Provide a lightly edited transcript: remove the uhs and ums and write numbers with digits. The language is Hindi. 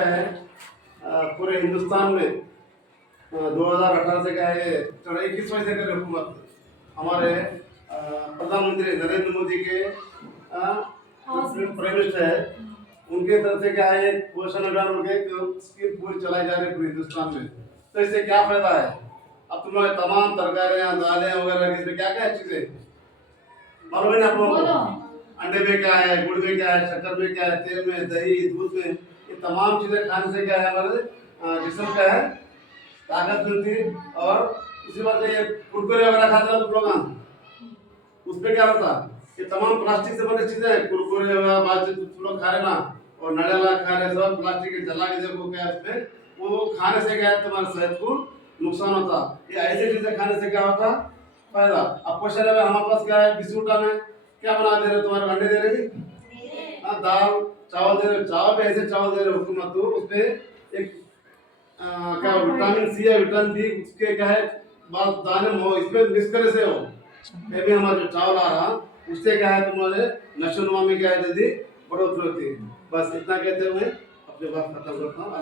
है पूरे हिंदुस्तान में 2018 से क्या है 21वें से कर हुकूमत हमारे प्रधानमंत्री नरेंद्र मोदी के प्राइम मिनिस्टर है उनके तरफ से क्या है पोषण अभियान उनके स्कीम पूरी चलाई जा रही है पूरे हिंदुस्तान में। तो इससे क्या फायदा है? अब तुम लोग तमाम तरकारियाँ दालें वगैरह इसमें क्या क्या चीजें मालूम है ना आप लोगों को? अंडे में क्या है, गुड़ में क्या है, शक्कर में क्या है, तेल में, दही, दूध में, ये तमाम चीजें खाने से क्या है हमारे जिस्म का है ताकत मिलती है। और इसी बात से ये कुरकुरे वगैरह खाते हो तुम लोग उस पर क्या होता ये तमाम प्लास्टिक से बने चीजें हैं। कुरकुरे वगैरह बाद तुम लोग खा रहे ना और नड़ेला खा रहे सब प्लास्टिक के जला के देखो क्या है उसमें वो खाने से क्या है तुम्हारे सेहत को नुकसान होता। ये ऐसी चीजें खाने से क्या होता फायदा। अब क्वेश्चन है हमारे पास क्या है बिस्कुटा में क्या बना दे रहे तुम्हारे अंडे दे रहे दाल चावल दे रहे चावल पे ऐसे चावल दे रहे हुकूमत तो उसपे एक क्या विटामिन सी है विटामिन डी उसके क्या है बात दाने में हो इसमें मिक्स करे से हो ये भी हमारा जो चावल आ रहा उससे क्या है तुम्हारे नशोनुमा में क्या है जल्दी बढ़ोतरी होती है। बस इतना कहते हुए अपने बात खत्म करता हूँ।